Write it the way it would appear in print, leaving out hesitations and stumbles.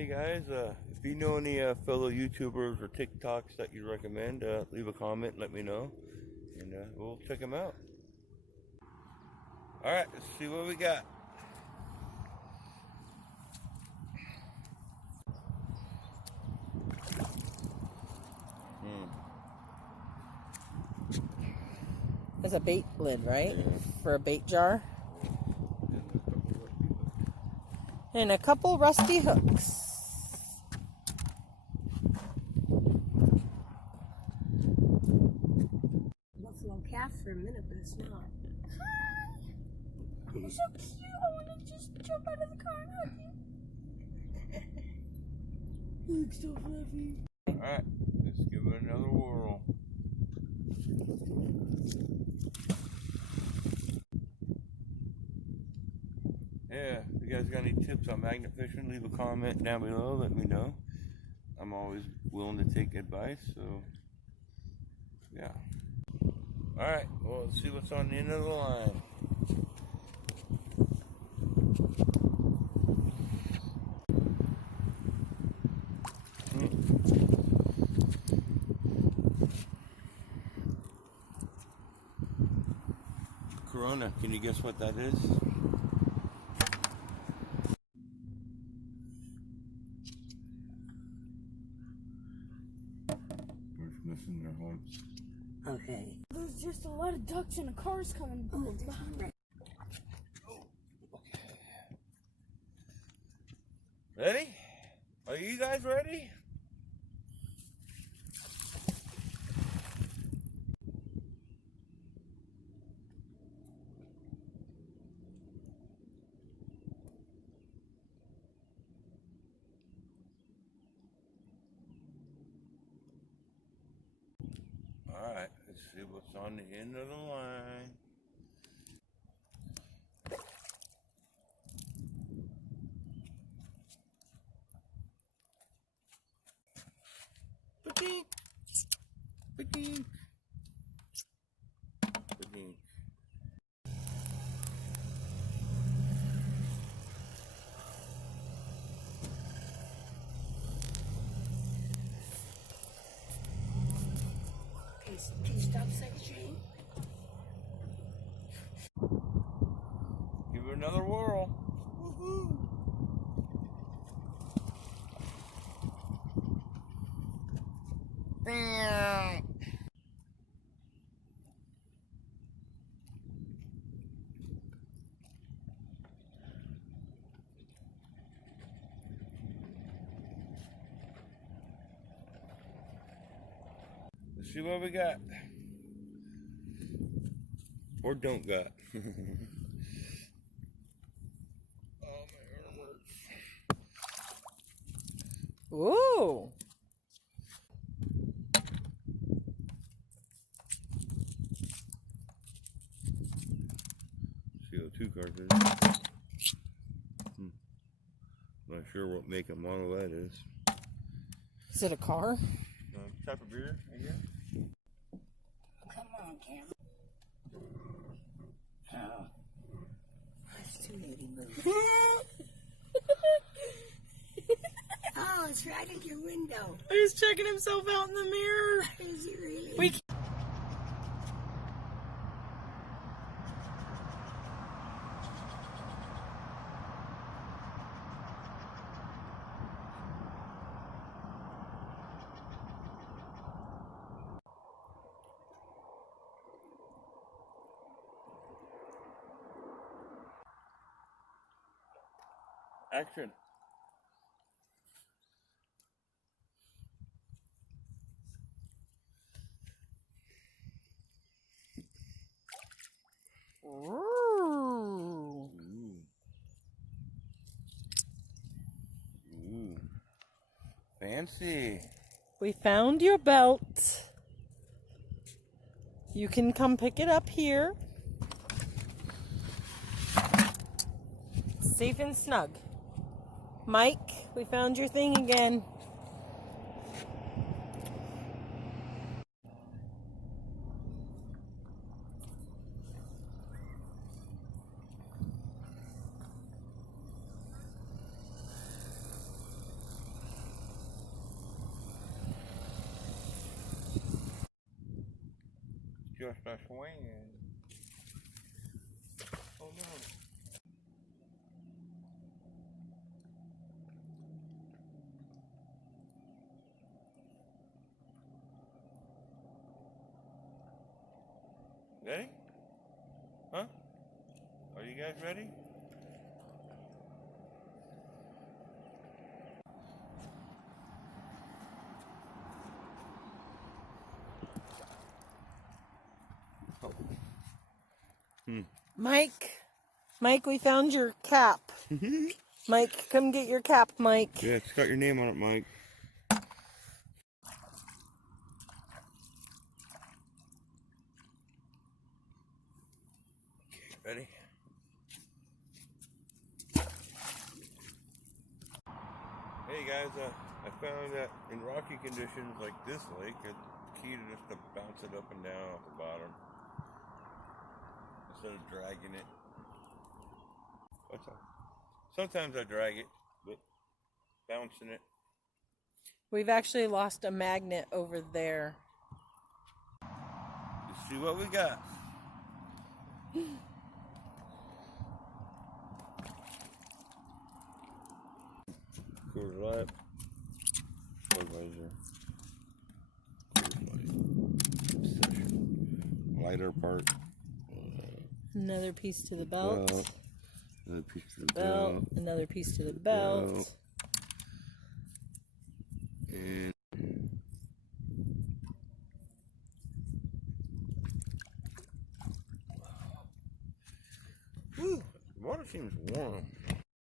Hey guys, if you know any fellow YouTubers or TikToks that you recommend, leave a comment, let me know, and we'll check them out. Alright, let's see what we got. There's a bait lid, right? Yeah. For a bait jar. And a couple rusty hooks. Buffalo calf for a minute, but it's not. Hi! You're so cute. I want to just jump out of the car and hug you. You look so fluffy. Alright, let's give it another whirl. Yeah, if you guys got any tips on magnet fishing, leave a comment down below, let me know. I'm always willing to take advice, so yeah. Alright, well, let's see what's on the end of the line. Corona, can you guess what that is? We're missing their horns. Okay. There's just a lot of ducks and cars coming behind. Right. Ready? Are you guys ready? Alright, let's see what's on the end of the line. Ba-dink! Ba-dink! Ba-dink. Can you stop a second, Shane? Give it another whirl. Woohoo! Bam! Let's see what we got. Or don't got. Oh, my arm hurts. Ooh. CO2 cartridge. Not sure what make and model that is. Is it a car? Type of beer, I guess. Come on, Cam. Oh. That's too lady move. Oh, it's right at your window. He's checking himself out in the mirror. Is he really? We Action. Ooh. Ooh. Fancy. We found your belt. You can come pick it up here. Safe and snug. Mike, we found your thing again. just a swinging. Oh no. Ready? Huh? Are you guys ready? Oh. Mike, we found your cap. Mike, come get your cap, Mike. Yeah, it's got your name on it, Mike. Okay, ready? Hey guys, I found that in rocky conditions like this lake, it's key to just to bounce it up and down off the bottom instead of dragging it. What's up? Sometimes I drag it, but bouncing it. We've actually lost a magnet over there. Let's see what we got. Quarter lap. Fertilizer. Lighter part. Another piece to the belt. Another piece to the Belt. belt. Another piece to the belt. And whew, the water seems warm.